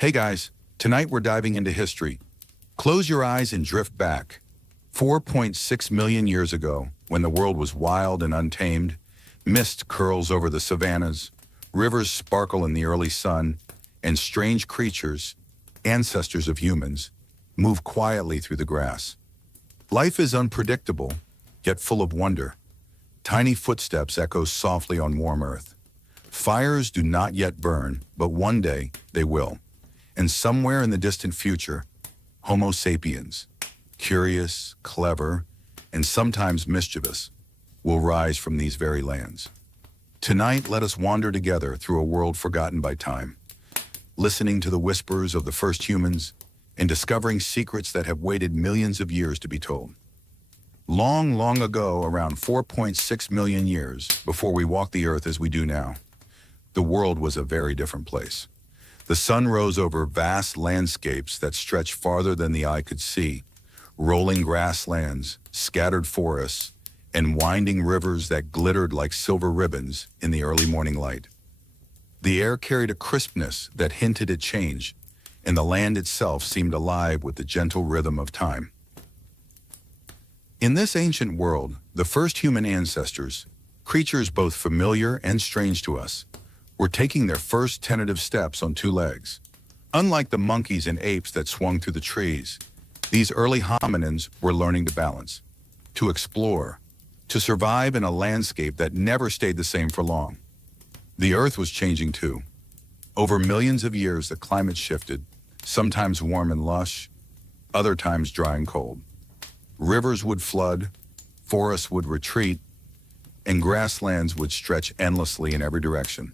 Hey guys, tonight we're diving into history. Close your eyes and drift back. 4.6 million years ago, when the world was wild and untamed, mist curls over the savannas, rivers sparkle in the early sun, and strange creatures, ancestors of humans, move quietly through the grass. Life is unpredictable, yet full of wonder. Tiny footsteps echo softly on warm earth. Fires do not yet burn, but one day they will. And somewhere in the distant future, Homo sapiens, curious, clever, and sometimes mischievous, will rise from these very lands. Tonight, let us wander together through a world forgotten by time, listening to the whispers of the first humans and discovering secrets that have waited millions of years to be told. Long, long ago, around 4.6 million years before we walked the earth as we do now, the world was a very different place. The sun rose over vast landscapes that stretched farther than the eye could see, rolling grasslands, scattered forests, and winding rivers that glittered like silver ribbons in the early morning light. The air carried a crispness that hinted at change, and the land itself seemed alive with the gentle rhythm of time. In this ancient world, the first human ancestors, creatures both familiar and strange to us, were taking their first tentative steps on two legs. Unlike the monkeys and apes that swung through the trees, these early hominins were learning to balance, to explore, to survive in a landscape that never stayed the same for long. The earth was changing too. Over millions of years, the climate shifted, sometimes warm and lush, other times dry and cold. Rivers would flood, forests would retreat, and grasslands would stretch endlessly in every direction.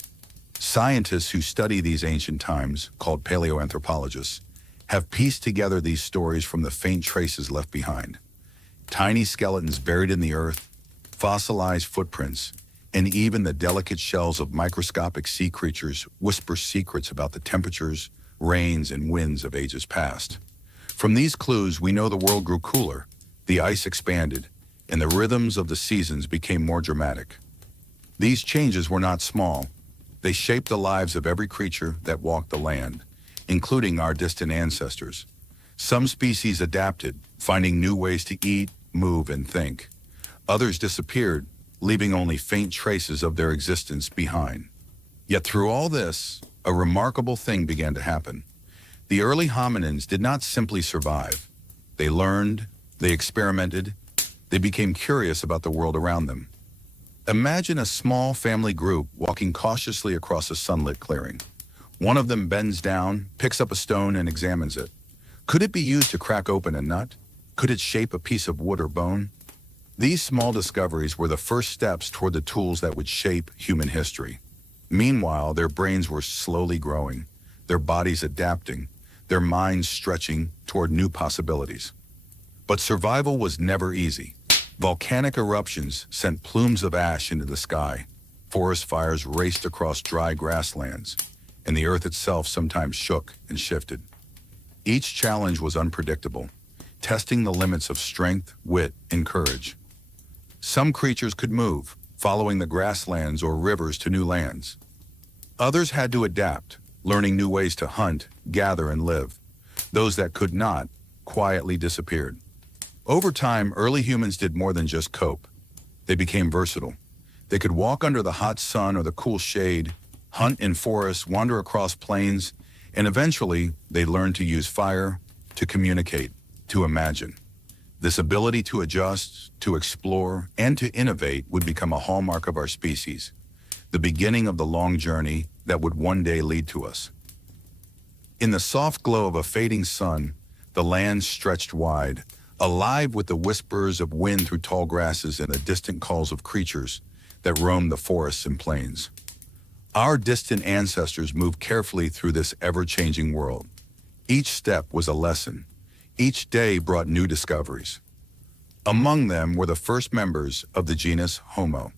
Scientists who study these ancient times, called paleoanthropologists, have pieced together these stories from the faint traces left behind. Tiny skeletons buried in the earth, fossilized footprints, and even the delicate shells of microscopic sea creatures whisper secrets about the temperatures, rains, and winds of ages past. From these clues, we know the world grew cooler, the ice expanded, and the rhythms of the seasons became more dramatic. These changes were not small. They shaped the lives of every creature that walked the land, including our distant ancestors. Some species adapted, finding new ways to eat, move, and think. Others disappeared, leaving only faint traces of their existence behind. Yet through all this, a remarkable thing began to happen. The early hominins did not simply survive. They learned, they experimented, they became curious about the world around them. Imagine a small family group walking cautiously across a sunlit clearing. One of them bends down, picks up a stone, and examines it. Could it be used to crack open a nut? Could it shape a piece of wood or bone? These small discoveries were the first steps toward the tools that would shape human history. Meanwhile, their brains were slowly growing, their bodies adapting, their minds stretching toward new possibilities. But survival was never easy. Volcanic eruptions sent plumes of ash into the sky. Forest fires raced across dry grasslands, and the earth itself sometimes shook and shifted. Each challenge was unpredictable, testing the limits of strength, wit, and courage. Some creatures could move, following the grasslands or rivers to new lands. Others had to adapt, learning new ways to hunt, gather, and live. Those that could not quietly disappeared. Over time, early humans did more than just cope. They became versatile. They could walk under the hot sun or the cool shade, hunt in forests, wander across plains, and eventually they learned to use fire, to communicate, to imagine. This ability to adjust, to explore, and to innovate would become a hallmark of our species, the beginning of the long journey that would one day lead to us. In the soft glow of a fading sun, the land stretched wide, alive with the whispers of wind through tall grasses and the distant calls of creatures that roamed the forests and plains. Our distant ancestors moved carefully through this ever-changing world. Each step was a lesson. Each day brought new discoveries. Among them were the first members of the genus Homo.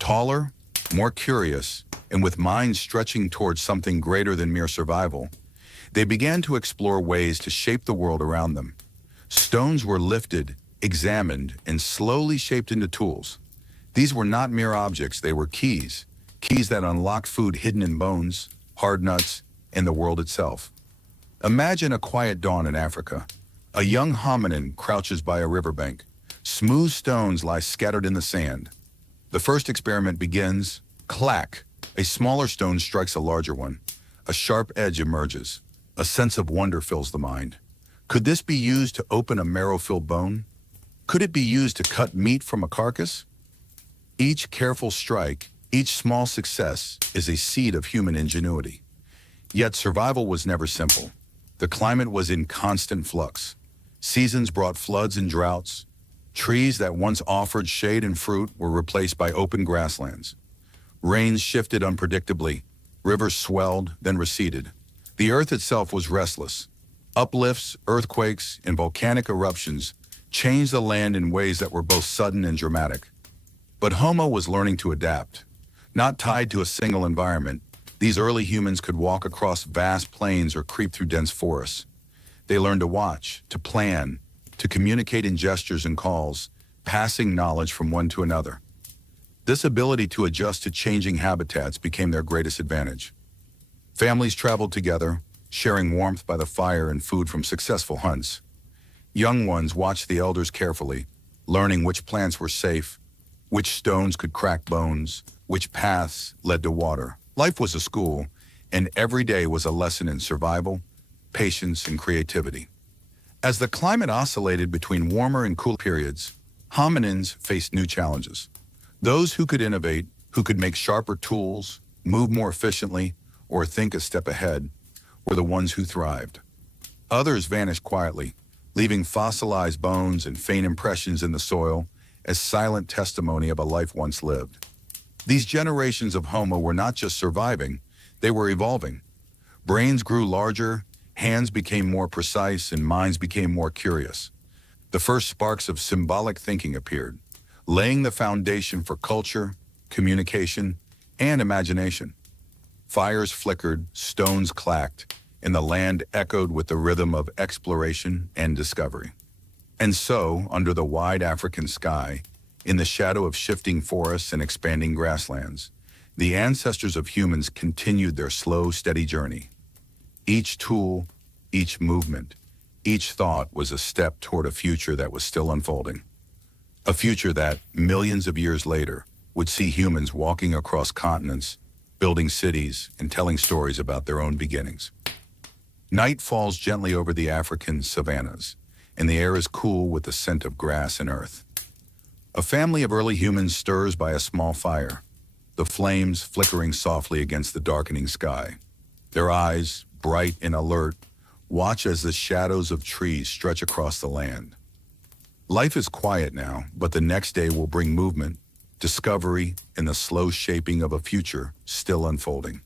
Taller, more curious, and with minds stretching towards something greater than mere survival, they began to explore ways to shape the world around them. Stones were lifted, examined, and slowly shaped into tools. These were not mere objects, they were keys that unlocked food hidden in bones, hard nuts, and the world itself. Imagine a quiet dawn in Africa. A young hominin crouches by a riverbank. Smooth stones lie scattered in the sand. The first experiment begins. Clack! A smaller stone strikes a larger one. A sharp edge emerges. A sense of wonder fills the mind. Could this be used to open a marrow-filled bone? Could it be used to cut meat from a carcass? Each careful strike, each small success is a seed of human ingenuity. Yet survival was never simple. The climate was in constant flux. Seasons brought floods and droughts. Trees that once offered shade and fruit were replaced by open grasslands. Rains shifted unpredictably. Rivers swelled, then receded. The earth itself was restless. Uplifts, earthquakes, and volcanic eruptions changed the land in ways that were both sudden and dramatic. But Homo was learning to adapt. Not tied to a single environment, these early humans could walk across vast plains or creep through dense forests. They learned to watch, to plan, to communicate in gestures and calls, passing knowledge from one to another. This ability to adjust to changing habitats became their greatest advantage. Families traveled together, sharing warmth by the fire and food from successful hunts. Young ones watched the elders carefully, learning which plants were safe, which stones could crack bones, which paths led to water. Life was a school, and every day was a lesson in survival, patience, and creativity. As the climate oscillated between warmer and cool periods, hominins faced new challenges. Those who could innovate, who could make sharper tools, move more efficiently, or think a step ahead, were the ones who thrived. Others vanished quietly, leaving fossilized bones and faint impressions in the soil as silent testimony of a life once lived. These generations of Homo were not just surviving, they were evolving. Brains grew larger, hands became more precise, and minds became more curious. The first sparks of symbolic thinking appeared, laying the foundation for culture, communication, and imagination. Fires flickered, stones clacked, and the land echoed with the rhythm of exploration and discovery. And so, under the wide African sky, in the shadow of shifting forests and expanding grasslands, the ancestors of humans continued their slow, steady journey. Each tool, each movement, each thought was a step toward a future that was still unfolding. A future that, millions of years later, would see humans walking across continents, building cities, and telling stories about their own beginnings. Night falls gently over the African savannas, and the air is cool with the scent of grass and earth. A family of early humans stirs by a small fire, the flames flickering softly against the darkening sky. Their eyes, bright and alert, watch as the shadows of trees stretch across the land. Life is quiet now, but the next day will bring movement, discovery, and the slow shaping of a future still unfolding.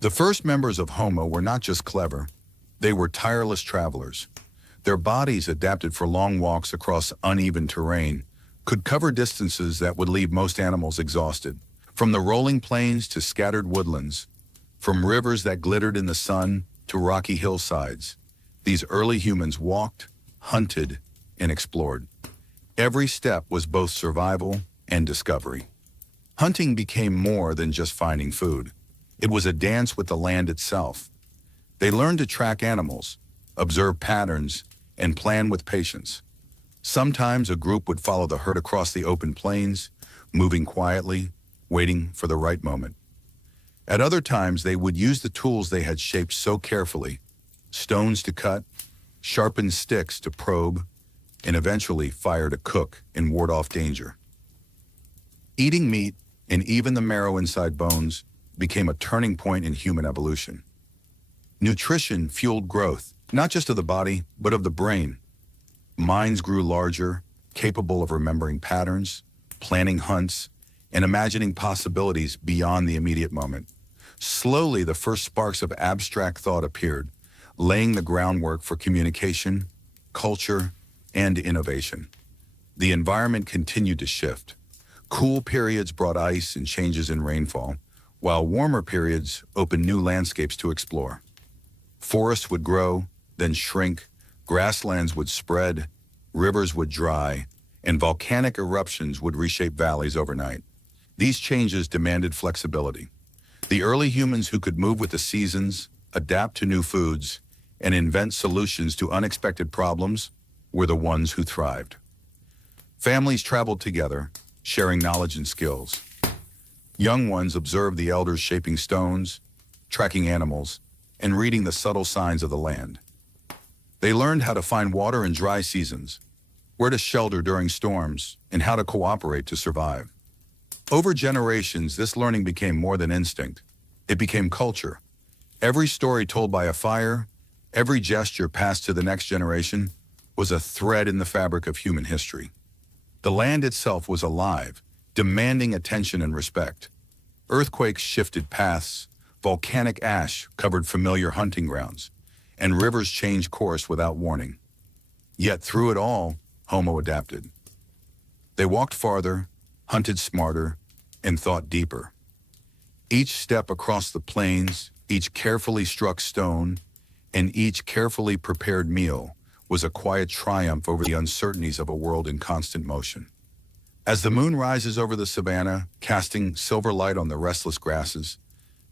The first members of Homo were not just clever, they were tireless travelers. Their bodies, adapted for long walks across uneven terrain, could cover distances that would leave most animals exhausted. From the rolling plains to scattered woodlands, from rivers that glittered in the sun to rocky hillsides, these early humans walked, hunted, and explored. Every step was both survival and discovery. Hunting became more than just finding food. It was a dance with the land itself. They learned to track animals, observe patterns, and plan with patience. Sometimes a group would follow the herd across the open plains, moving quietly, waiting for the right moment. At other times, they would use the tools they had shaped so carefully, stones to cut, sharpened sticks to probe, and eventually fire to cook and ward off danger. Eating meat, and even the marrow inside bones, became a turning point in human evolution. Nutrition fueled growth, not just of the body, but of the brain. Minds grew larger, capable of remembering patterns, planning hunts, and imagining possibilities beyond the immediate moment. Slowly, the first sparks of abstract thought appeared, laying the groundwork for communication, culture, and innovation. The environment continued to shift. Cool periods brought ice and changes in rainfall, while warmer periods opened new landscapes to explore. Forests would grow, then shrink, grasslands would spread, rivers would dry, and volcanic eruptions would reshape valleys overnight. These changes demanded flexibility. The early humans who could move with the seasons, adapt to new foods, and invent solutions to unexpected problems were the ones who thrived. Families traveled together, sharing knowledge and skills. Young ones observed the elders shaping stones, tracking animals, and reading the subtle signs of the land. They learned how to find water in dry seasons, where to shelter during storms, and how to cooperate to survive. Over generations, this learning became more than instinct. It became culture. Every story told by a fire, every gesture passed to the next generation, was a thread in the fabric of human history. The land itself was alive, demanding attention and respect. Earthquakes shifted paths, volcanic ash covered familiar hunting grounds, and rivers changed course without warning. Yet through it all, Homo adapted. They walked farther, hunted smarter, and thought deeper. Each step across the plains, each carefully struck stone, and each carefully prepared meal was a quiet triumph over the uncertainties of a world in constant motion. As the moon rises over the savanna, casting silver light on the restless grasses,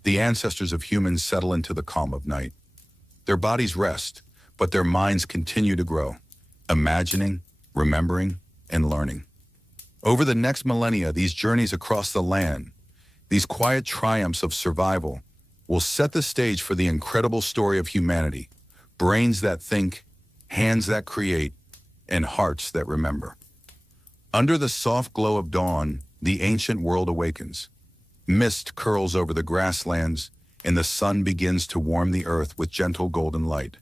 the ancestors of humans settle into the calm of night. Their bodies rest, but their minds continue to grow, imagining, remembering, and learning. Over the next millennia, these journeys across the land, these quiet triumphs of survival, will set the stage for the incredible story of humanity, brains that think, hands that create, and hearts that remember. Under the soft glow of dawn, the ancient world awakens. Mist curls over the grasslands, and the sun begins to warm the earth with gentle golden light.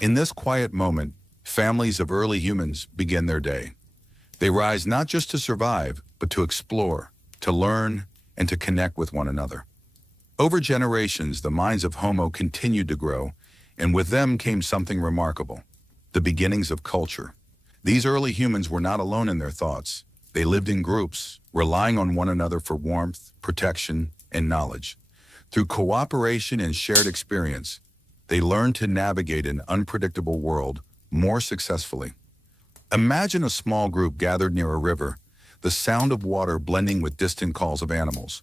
In this quiet moment, families of early humans begin their day. They rise not just to survive, but to explore, to learn, and to connect with one another. Over generations, the minds of Homo continued to grow, and with them came something remarkable: the beginnings of culture. These early humans were not alone in their thoughts. They lived in groups, relying on one another for warmth, protection, and knowledge. Through cooperation and shared experience, they learned to navigate an unpredictable world more successfully. Imagine a small group gathered near a river, the sound of water blending with distant calls of animals.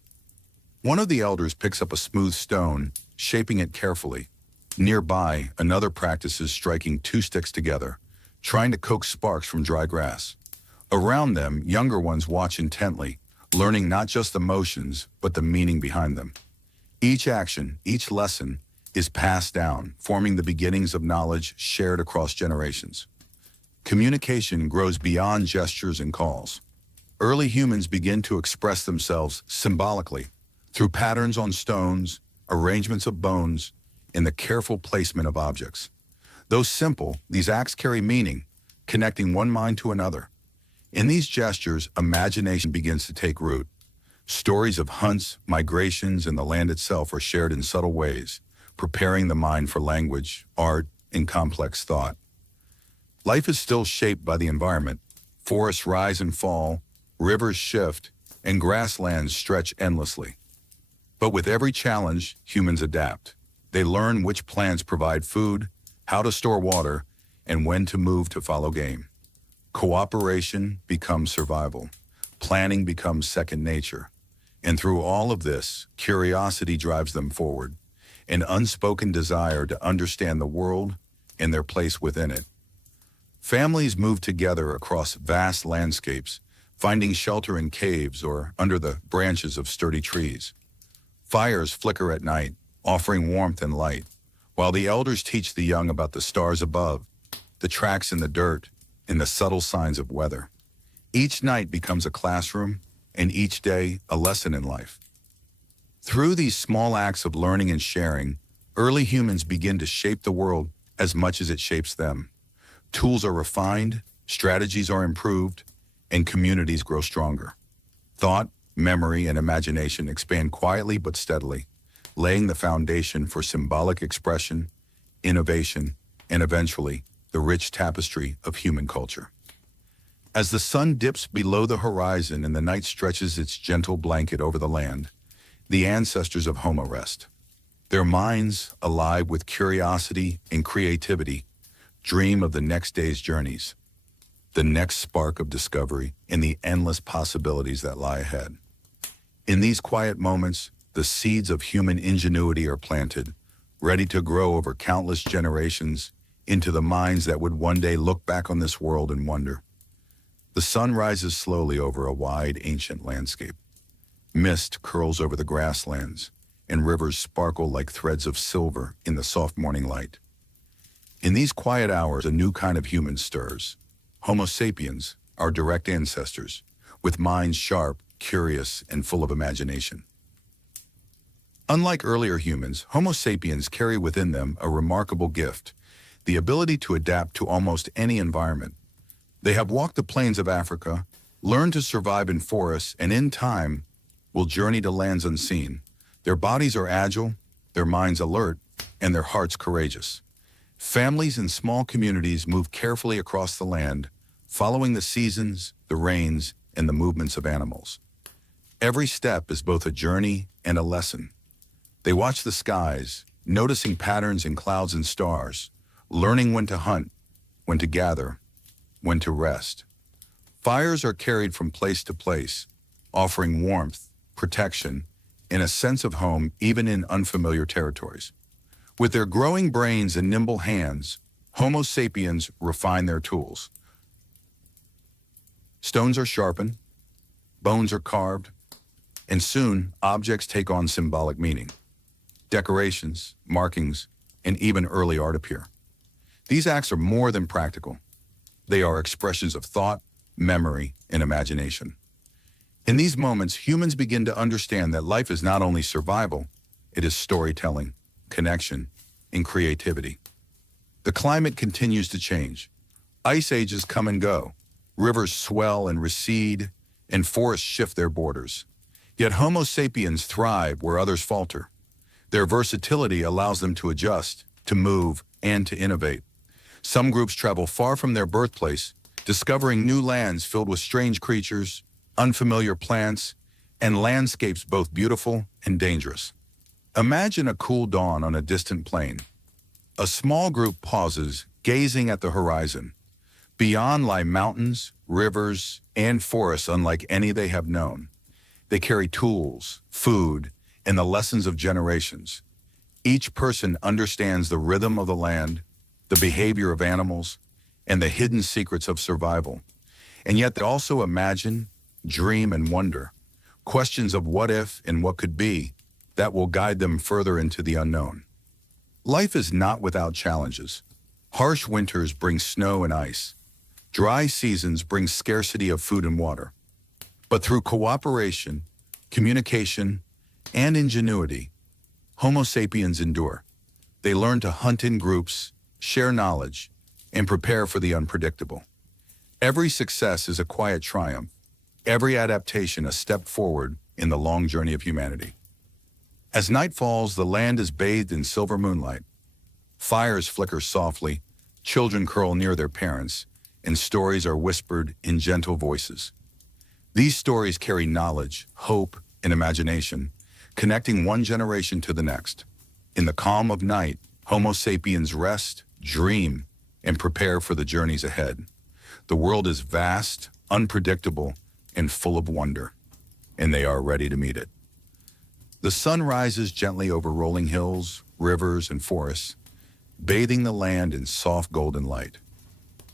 One of the elders picks up a smooth stone, shaping it carefully. Nearby, another practices striking two sticks together, trying to coax sparks from dry grass. Around them, younger ones watch intently, learning not just the motions, but the meaning behind them. Each action, each lesson, is passed down, forming the beginnings of knowledge shared across generations. Communication grows beyond gestures and calls. Early humans begin to express themselves symbolically, through patterns on stones, arrangements of bones, and the careful placement of objects. Though simple, these acts carry meaning, connecting one mind to another. In these gestures, imagination begins to take root. Stories of hunts, migrations, and the land itself are shared in subtle ways, preparing the mind for language, art, and complex thought. Life is still shaped by the environment. Forests rise and fall, rivers shift, and grasslands stretch endlessly. But with every challenge, humans adapt. They learn which plants provide food, how to store water, and when to move to follow game. Cooperation becomes survival. Planning becomes second nature. And through all of this, curiosity drives them forward, an unspoken desire to understand the world and their place within it. Families move together across vast landscapes, finding shelter in caves or under the branches of sturdy trees. Fires flicker at night, offering warmth and light, while the elders teach the young about the stars above, the tracks in the dirt, and the subtle signs of weather. Each night becomes a classroom, and each day a lesson in life. Through these small acts of learning and sharing, early humans begin to shape the world as much as it shapes them. Tools are refined, strategies are improved, and communities grow stronger. Thought, memory, and imagination expand quietly but steadily, laying the foundation for symbolic expression, innovation, and eventually, the rich tapestry of human culture. As the sun dips below the horizon and the night stretches its gentle blanket over the land, the ancestors of Homo rest. Their minds, alive with curiosity and creativity, dream of the next day's journeys, the next spark of discovery, and the endless possibilities that lie ahead. In these quiet moments, the seeds of human ingenuity are planted, ready to grow over countless generations into the minds that would one day look back on this world and wonder. The sun rises slowly over a wide, ancient landscape. Mist curls over the grasslands, and rivers sparkle like threads of silver in the soft morning light. In these quiet hours, a new kind of human stirs. Homo sapiens, our direct ancestors, with minds sharp, curious, and full of imagination. Unlike earlier humans, Homo sapiens carry within them a remarkable gift, the ability to adapt to almost any environment. They have walked the plains of Africa, learned to survive in forests, and in time will journey to lands unseen. Their bodies are agile, their minds alert, and their hearts courageous. Families and small communities move carefully across the land, following the seasons, the rains, and the movements of animals. Every step is both a journey and a lesson. They watch the skies, noticing patterns in clouds and stars, learning when to hunt, when to gather, when to rest. Fires are carried from place to place, offering warmth, protection, and a sense of home even in unfamiliar territories. With their growing brains and nimble hands, Homo sapiens refine their tools. Stones are sharpened, bones are carved, and soon objects take on symbolic meaning. Decorations, markings, and even early art appear. These acts are more than practical. They are expressions of thought, memory, and imagination. In these moments, humans begin to understand that life is not only survival, it is storytelling, connection, and creativity. The climate continues to change. Ice ages come and go. Rivers swell and recede, and forests shift their borders. Yet Homo sapiens thrive where others falter. Their versatility allows them to adjust, to move, and to innovate. Some groups travel far from their birthplace, discovering new lands filled with strange creatures, unfamiliar plants, and landscapes both beautiful and dangerous. Imagine a cool dawn on a distant plain. A small group pauses, gazing at the horizon. Beyond lie mountains, rivers, and forests unlike any they have known. They carry tools, food, and the lessons of generations. Each person understands the rhythm of the land, the behavior of animals, and the hidden secrets of survival. And yet they also imagine, dream, and wonder. Questions of what if and what could be that will guide them further into the unknown. Life is not without challenges. Harsh winters bring snow and ice. Dry seasons bring scarcity of food and water. But through cooperation, communication, and ingenuity, Homo sapiens endure. They learn to hunt in groups, share knowledge, and prepare for the unpredictable. Every success is a quiet triumph, every adaptation a step forward in the long journey of humanity. As night falls, the land is bathed in silver moonlight. Fires flicker softly, children curl near their parents, and stories are whispered in gentle voices. These stories carry knowledge, hope, and imagination, connecting one generation to the next. In the calm of night, Homo sapiens rest, dream, and prepare for the journeys ahead. The world is vast, unpredictable, and full of wonder, and they are ready to meet it. The sun rises gently over rolling hills, rivers, and forests, bathing the land in soft golden light.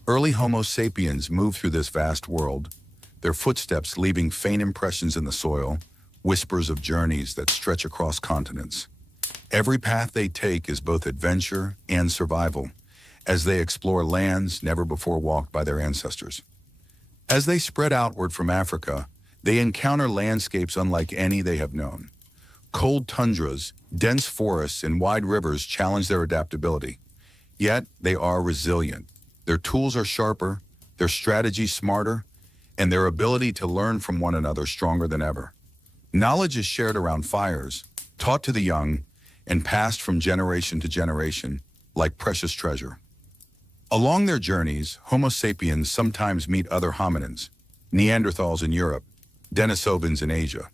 Early Homo sapiens moved through this vast world, their footsteps leaving faint impressions in the soil, whispers of journeys that stretch across continents. Every path they take is both adventure and survival, as they explore lands never before walked by their ancestors. As they spread outward from Africa, they encounter landscapes unlike any they have known. Cold tundras, dense forests, and wide rivers challenge their adaptability. Yet they are resilient. Their tools are sharper, their strategies smarter, and their ability to learn from one another stronger than ever. Knowledge is shared around fires, taught to the young, and passed from generation to generation like precious treasure. Along their journeys, Homo sapiens sometimes meet other hominins, Neanderthals in Europe, Denisovans in Asia.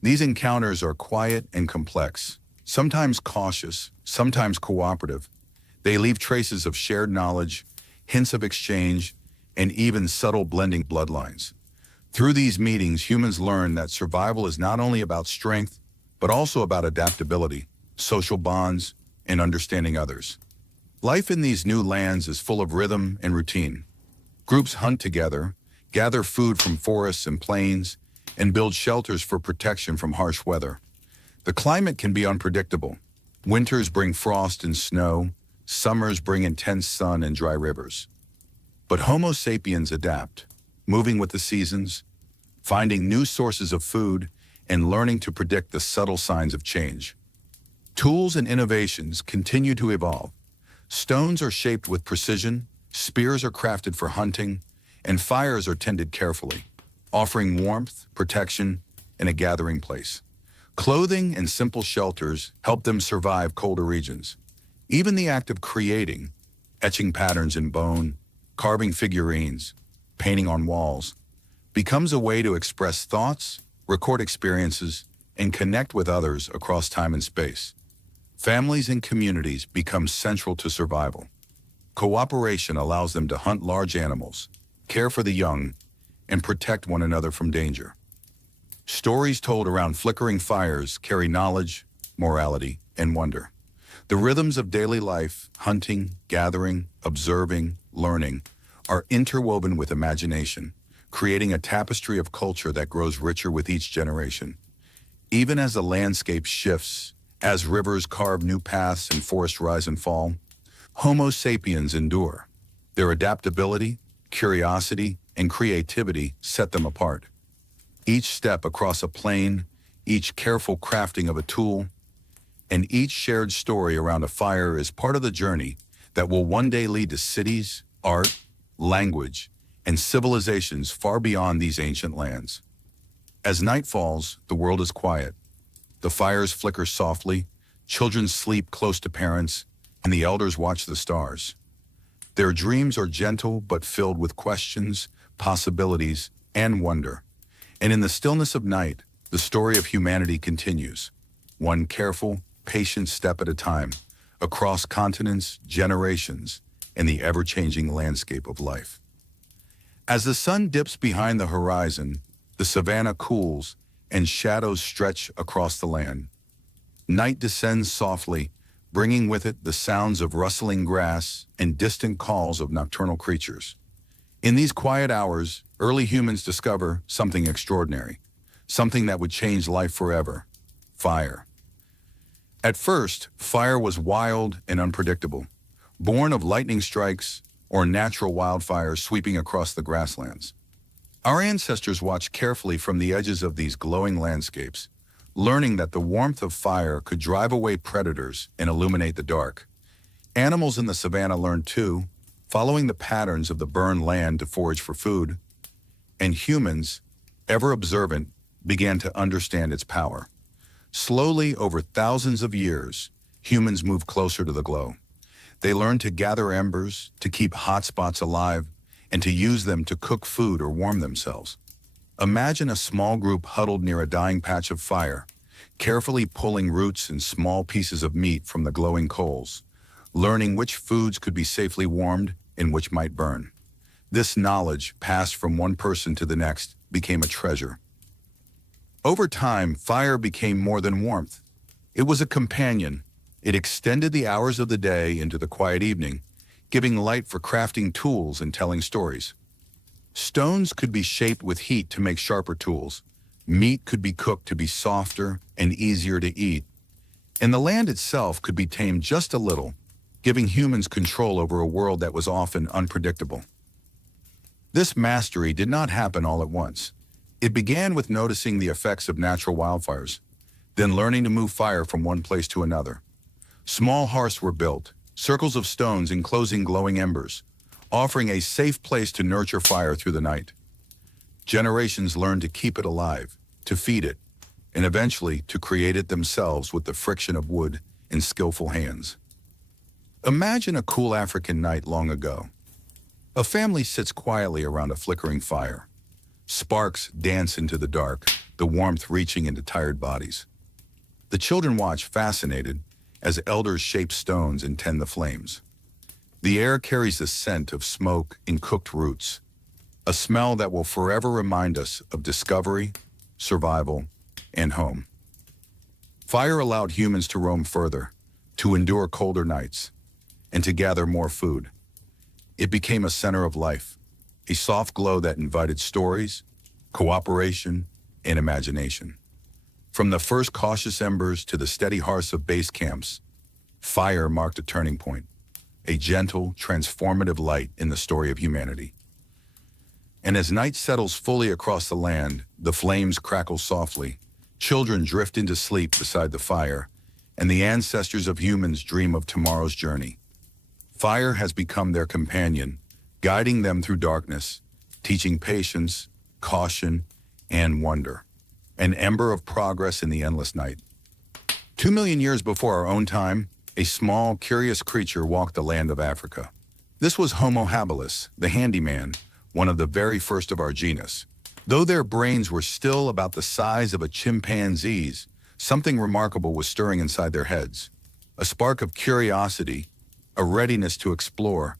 These encounters are quiet and complex, sometimes cautious, sometimes cooperative. They leave traces of shared knowledge, hints of exchange, and even subtle blending bloodlines. Through these meetings, humans learn that survival is not only about strength, but also about adaptability, social bonds, and understanding others. Life in these new lands is full of rhythm and routine. Groups hunt together, gather food from forests and plains, and build shelters for protection from harsh weather. The climate can be unpredictable. Winters bring frost and snow, summers bring intense sun and dry rivers. But Homo sapiens adapt, moving with the seasons, finding new sources of food, and learning to predict the subtle signs of change. Tools and innovations continue to evolve. Stones are shaped with precision, spears are crafted for hunting, and fires are tended carefully, offering warmth, protection, and a gathering place. Clothing and simple shelters help them survive colder regions. Even the act of creating, etching patterns in bone, carving figurines, painting on walls, becomes a way to express thoughts, record experiences, and connect with others across time and space. Families and communities become central to survival. Cooperation allows them to hunt large animals, care for the young, and protect one another from danger. Stories told around flickering fires carry knowledge, morality, and wonder. The rhythms of daily life, hunting, gathering, observing, learning, are interwoven with imagination, creating a tapestry of culture that grows richer with each generation. Even as the landscape shifts, as rivers carve new paths and forests rise and fall, Homo sapiens endure. Their adaptability, curiosity, and creativity set them apart. Each step across a plain, each careful crafting of a tool, and each shared story around a fire is part of the journey that will one day lead to cities, art, language, and civilizations far beyond these ancient lands. As night falls, the world is quiet. The fires flicker softly, children sleep close to parents, and the elders watch the stars. Their dreams are gentle but filled with questions, possibilities, and wonder. And in the stillness of night, the story of humanity continues, one careful, patient step at a time, across continents, generations, and the ever-changing landscape of life. As the sun dips behind the horizon, the savanna cools, and shadows stretch across the land. Night descends softly, bringing with it the sounds of rustling grass and distant calls of nocturnal creatures. In these quiet hours, early humans discover something extraordinary, something that would change life forever: fire. At first, fire was wild and unpredictable, born of lightning strikes or natural wildfires sweeping across the grasslands. Our ancestors watched carefully from the edges of these glowing landscapes, learning that the warmth of fire could drive away predators and illuminate the dark. Animals in the savanna learned too, following the patterns of the burned land to forage for food. And humans, ever observant, began to understand its power. Slowly, over thousands of years, humans moved closer to the glow. They learned to gather embers, to keep hot spots alive, and to use them to cook food or warm themselves. Imagine a small group huddled near a dying patch of fire, carefully pulling roots and small pieces of meat from the glowing coals, learning which foods could be safely warmed and which might burn. This knowledge, passed from one person to the next, became a treasure. Over time, fire became more than warmth. It was a companion. It extended the hours of the day into the quiet evening, giving light for crafting tools and telling stories. Stones could be shaped with heat to make sharper tools. Meat could be cooked to be softer and easier to eat. And the land itself could be tamed just a little, giving humans control over a world that was often unpredictable. This mastery did not happen all at once. It began with noticing the effects of natural wildfires, then learning to move fire from one place to another. Small hearths were built, circles of stones enclosing glowing embers, offering a safe place to nurture fire through the night. Generations learned to keep it alive, to feed it, and eventually to create it themselves with the friction of wood and skillful hands. Imagine a cool African night long ago. A family sits quietly around a flickering fire. Sparks dance into the dark, the warmth reaching into tired bodies. The children watch fascinated as elders shape stones and tend the flames. The air carries the scent of smoke and cooked roots, a smell that will forever remind us of discovery, survival, and home. Fire allowed humans to roam further, to endure colder nights, and to gather more food. It became a center of life, a soft glow that invited stories, cooperation, and imagination. From the first cautious embers to the steady hearths of base camps, fire marked a turning point, a gentle, transformative light in the story of humanity. And as night settles fully across the land, the flames crackle softly, children drift into sleep beside the fire, and the ancestors of humans dream of tomorrow's journey. Fire has become their companion, guiding them through darkness, teaching patience, caution, and wonder. An ember of progress in the endless night. 2 million years before our own time, a small, curious creature walked the land of Africa. This was Homo habilis, the handyman, one of the very first of our genus. Though their brains were still about the size of a chimpanzee's, something remarkable was stirring inside their heads. A spark of curiosity, a readiness to explore,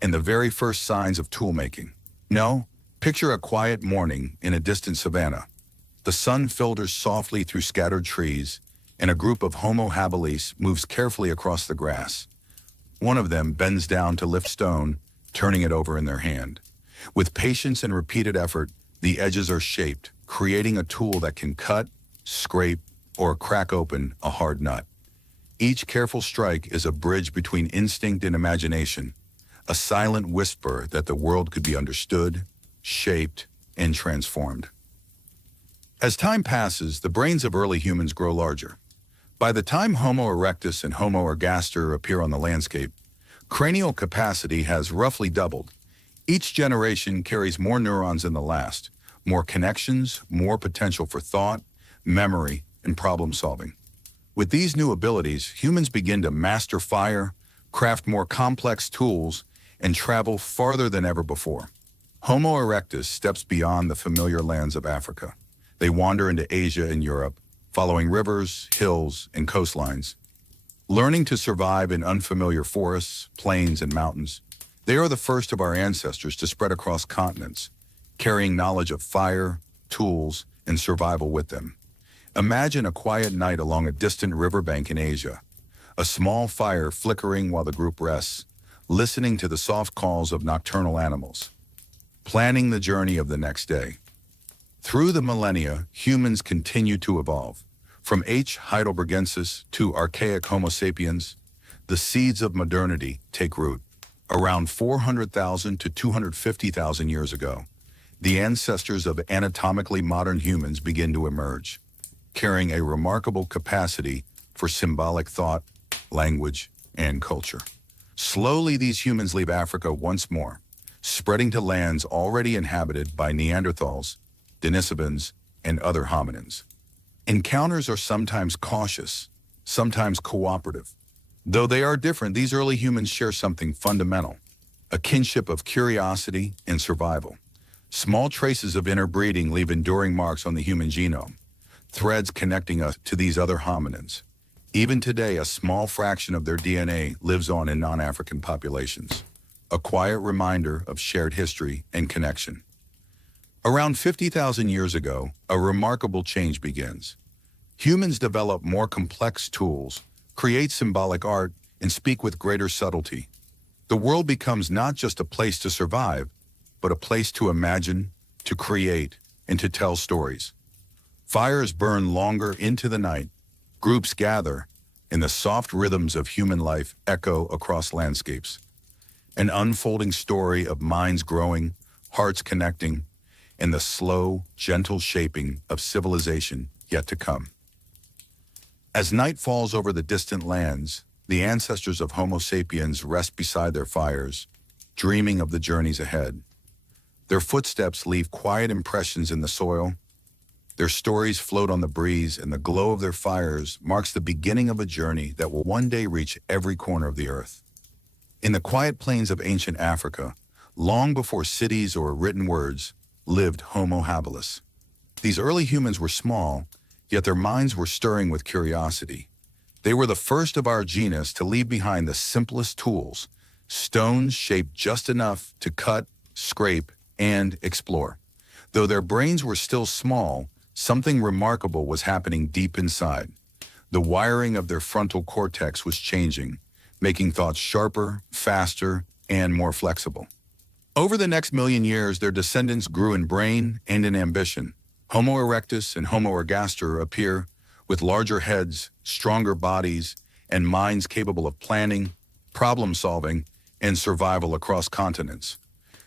and the very first signs of tool-making. No, picture a quiet morning in a distant savanna. The sun filters softly through scattered trees, and a group of Homo habilis moves carefully across the grass. One of them bends down to lift stone, turning it over in their hand. With patience and repeated effort, the edges are shaped, creating a tool that can cut, scrape, or crack open a hard nut. Each careful strike is a bridge between instinct and imagination, a silent whisper that the world could be understood, shaped, and transformed. As time passes, the brains of early humans grow larger. By the time Homo erectus and Homo ergaster appear on the landscape, cranial capacity has roughly doubled. Each generation carries more neurons than the last, more connections, more potential for thought, memory, and problem solving. With these new abilities, humans begin to master fire, craft more complex tools, and travel farther than ever before. Homo erectus steps beyond the familiar lands of Africa. They wander into Asia and Europe, following rivers, hills, and coastlines. Learning to survive in unfamiliar forests, plains, and mountains, they are the first of our ancestors to spread across continents, carrying knowledge of fire, tools, and survival with them. Imagine a quiet night along a distant riverbank in Asia, a small fire flickering while the group rests, listening to the soft calls of nocturnal animals, planning the journey of the next day. Through the millennia, humans continue to evolve. From H. heidelbergensis to archaic Homo sapiens, the seeds of modernity take root. Around 400,000 to 250,000 years ago, the ancestors of anatomically modern humans begin to emerge, carrying a remarkable capacity for symbolic thought, language, and culture. Slowly, these humans leave Africa once more, spreading to lands already inhabited by Neanderthals, Denisovans, and other hominins. Encounters are sometimes cautious, sometimes cooperative. Though they are different, these early humans share something fundamental, a kinship of curiosity and survival. Small traces of interbreeding leave enduring marks on the human genome, threads connecting us to these other hominins. Even today, a small fraction of their DNA lives on in non-African populations, a quiet reminder of shared history and connection. Around 50,000 years ago, a remarkable change begins. Humans develop more complex tools, create symbolic art, and speak with greater subtlety. The world becomes not just a place to survive, but a place to imagine, to create, and to tell stories. Fires burn longer into the night, groups gather, and the soft rhythms of human life echo across landscapes. An unfolding story of minds growing, hearts connecting, and the slow, gentle shaping of civilization yet to come. As night falls over the distant lands, the ancestors of Homo sapiens rest beside their fires, dreaming of the journeys ahead. Their footsteps leave quiet impressions in the soil. Their stories float on the breeze, and the glow of their fires marks the beginning of a journey that will one day reach every corner of the earth. In the quiet plains of ancient Africa, long before cities or written words, lived Homo habilis. These early humans were small, yet their minds were stirring with curiosity. They were the first of our genus to leave behind the simplest tools, stones shaped just enough to cut, scrape, and explore. Though their brains were still small, something remarkable was happening deep inside. The wiring of their frontal cortex was changing, making thoughts sharper, faster, and more flexible. Over the next million years, their descendants grew in brain and in ambition. Homo erectus and Homo ergaster appear with larger heads, stronger bodies, and minds capable of planning, problem-solving, and survival across continents.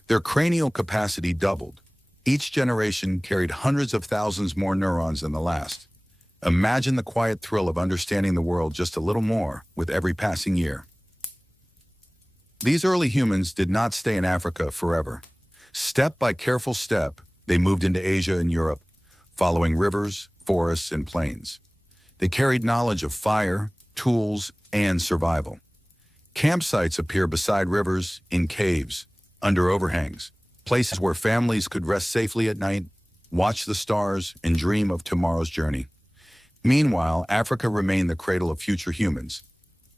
Their cranial capacity doubled. Each generation carried hundreds of thousands more neurons than the last. Imagine the quiet thrill of understanding the world just a little more with every passing year. These early humans did not stay in Africa forever. Step by careful step, they moved into Asia and Europe, following rivers, forests, and plains. They carried knowledge of fire, tools, and survival. Campsites appear beside rivers, in caves, under overhangs, places where families could rest safely at night, watch the stars, and dream of tomorrow's journey. Meanwhile, Africa remained the cradle of future humans.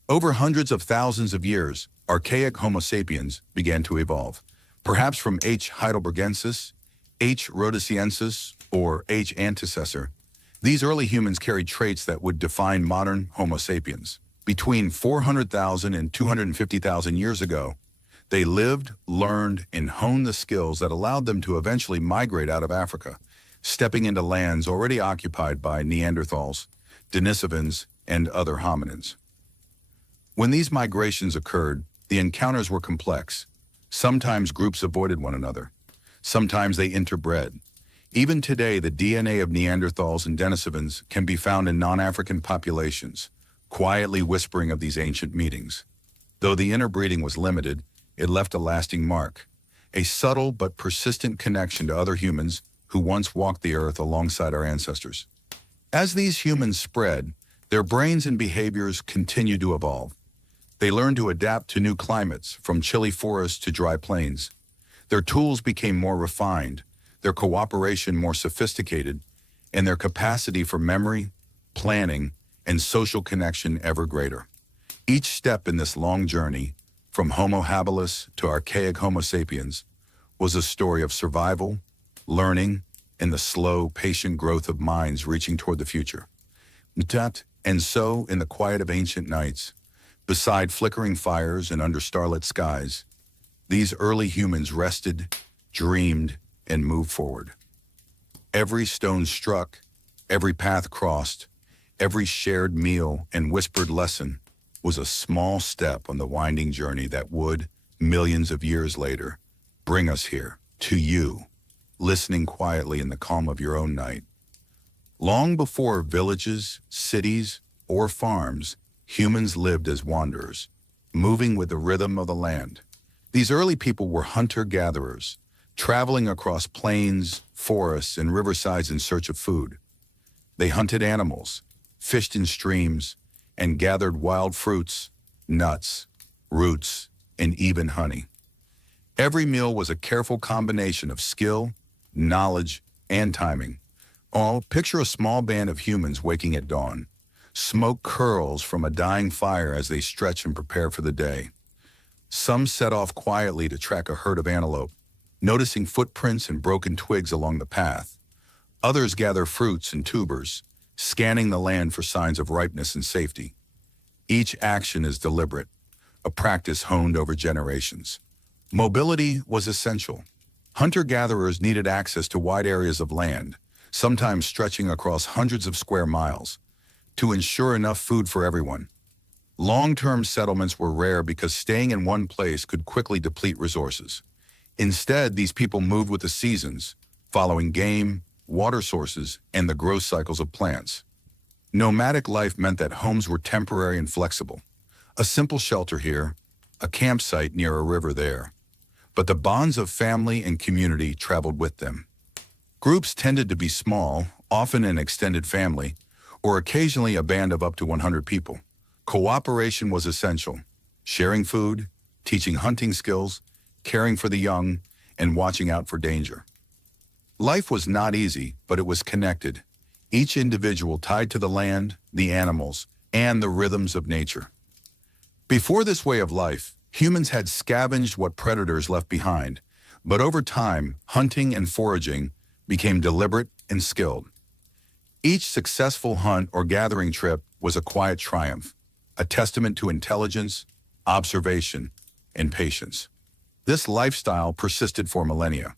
Over hundreds of thousands of years, archaic Homo sapiens began to evolve, perhaps from H. heidelbergensis, H. rhodesiensis, or H. antecessor. These early humans carried traits that would define modern Homo sapiens. Between 400,000 and 250,000 years ago, they lived, learned, and honed the skills that allowed them to eventually migrate out of Africa, stepping into lands already occupied by Neanderthals, Denisovans, and other hominins. When these migrations occurred, the encounters were complex. Sometimes groups avoided one another. Sometimes they interbred. Even today, the DNA of Neanderthals and Denisovans can be found in non-African populations, quietly whispering of these ancient meetings. Though the interbreeding was limited, it left a lasting mark, a subtle but persistent connection to other humans who once walked the earth alongside our ancestors. As these humans spread, their brains and behaviors continued to evolve. They learned to adapt to new climates, from chilly forests to dry plains. Their tools became more refined, their cooperation more sophisticated, and their capacity for memory, planning, and social connection ever greater. Each step in this long journey, from Homo habilis to archaic Homo sapiens, was a story of survival, learning, and the slow, patient growth of minds reaching toward the future. And so, in the quiet of ancient nights, beside flickering fires and under starlit skies, these early humans rested, dreamed, and moved forward. Every stone struck, every path crossed, every shared meal and whispered lesson was a small step on the winding journey that would, millions of years later, bring us here, to you, listening quietly in the calm of your own night. Long before villages, cities, or farms, humans lived as wanderers, moving with the rhythm of the land. These early people were hunter-gatherers, traveling across plains, forests, and riversides in search of food. They hunted animals, fished in streams, and gathered wild fruits, nuts, roots, and even honey. Every meal was a careful combination of skill, knowledge, and timing. Picture a small band of humans waking at dawn. Smoke curls from a dying fire as they stretch and prepare for the day. Some set off quietly to track a herd of antelope, noticing footprints and broken twigs along the path. Others gather fruits and tubers, scanning the land for signs of ripeness and safety. Each action is deliberate, a practice honed over generations. Mobility was essential. Hunter-gatherers needed access to wide areas of land, sometimes stretching across hundreds of square miles, to ensure enough food for everyone. Long-term settlements were rare because staying in one place could quickly deplete resources. Instead, these people moved with the seasons, following game, water sources, and the growth cycles of plants. Nomadic life meant that homes were temporary and flexible. A simple shelter here, a campsite near a river there. But the bonds of family and community traveled with them. Groups tended to be small, often an extended family, or occasionally a band of up to 100 people. Cooperation was essential, sharing food, teaching hunting skills, caring for the young, and watching out for danger. Life was not easy, but it was connected, each individual tied to the land, the animals, and the rhythms of nature. Before this way of life, humans had scavenged what predators left behind, but over time, hunting and foraging became deliberate and skilled. Each successful hunt or gathering trip was a quiet triumph, a testament to intelligence, observation, and patience. This lifestyle persisted for millennia.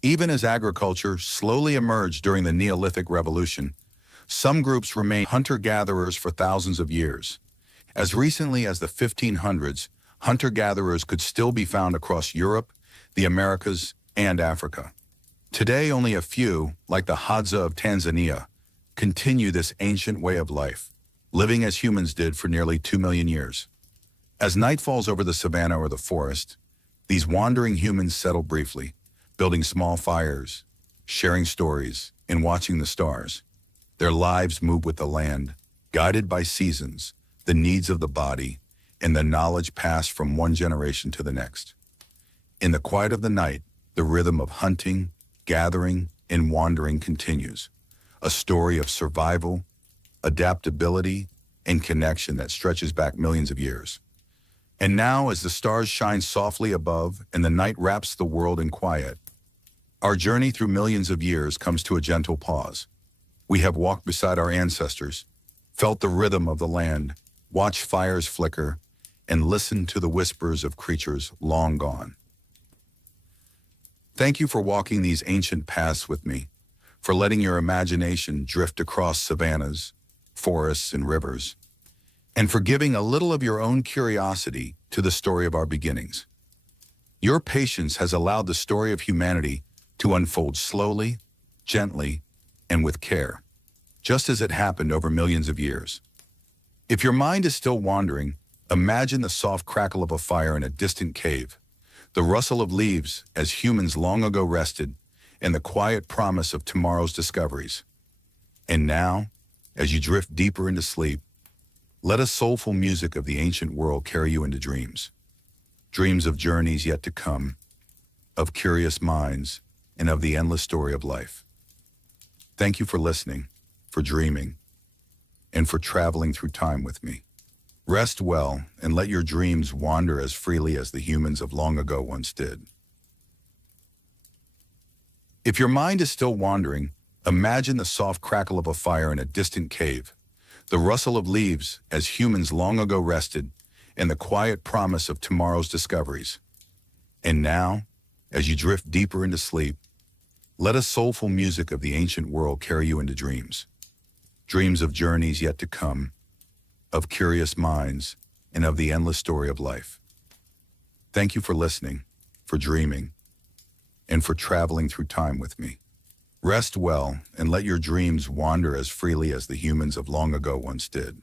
Even as agriculture slowly emerged during the Neolithic Revolution, some groups remained hunter-gatherers for thousands of years. As recently as the 1500s, hunter-gatherers could still be found across Europe, the Americas, and Africa. Today, only a few, like the Hadza of Tanzania, continue this ancient way of life, living as humans did for nearly 2 million years. As night falls over the savanna or the forest, these wandering humans settle briefly, building small fires, sharing stories, and watching the stars. Their lives move with the land, guided by seasons, the needs of the body, and the knowledge passed from one generation to the next. In the quiet of the night, the rhythm of hunting, gathering, and wandering continues, a story of survival, adaptability, and connection that stretches back millions of years. And now, as the stars shine softly above and the night wraps the world in quiet, our journey through millions of years comes to a gentle pause. We have walked beside our ancestors, felt the rhythm of the land, watched fires flicker, and listened to the whispers of creatures long gone. Thank you for walking these ancient paths with me, for letting your imagination drift across savannas, forests, and rivers, and for giving a little of your own curiosity to the story of our beginnings. Your patience has allowed the story of humanity to unfold slowly, gently, and with care, just as it happened over millions of years. If your mind is still wandering, imagine the soft crackle of a fire in a distant cave, the rustle of leaves as humans long ago rested, and the quiet promise of tomorrow's discoveries. And now, as you drift deeper into sleep, let a soulful music of the ancient world carry you into dreams. Dreams of journeys yet to come, of curious minds, and of the endless story of life. Thank you for listening, for dreaming, and for traveling through time with me. Rest well and let your dreams wander as freely as the humans of long ago once did. If your mind is still wandering, imagine the soft crackle of a fire in a distant cave, the rustle of leaves as humans long ago rested, and the quiet promise of tomorrow's discoveries. And now, as you drift deeper into sleep, let a soulful music of the ancient world carry you into dreams. Dreams of journeys yet to come, of curious minds, and of the endless story of life. Thank you for listening, for dreaming, and for traveling through time with me. Rest well and let your dreams wander as freely as the humans of long ago once did.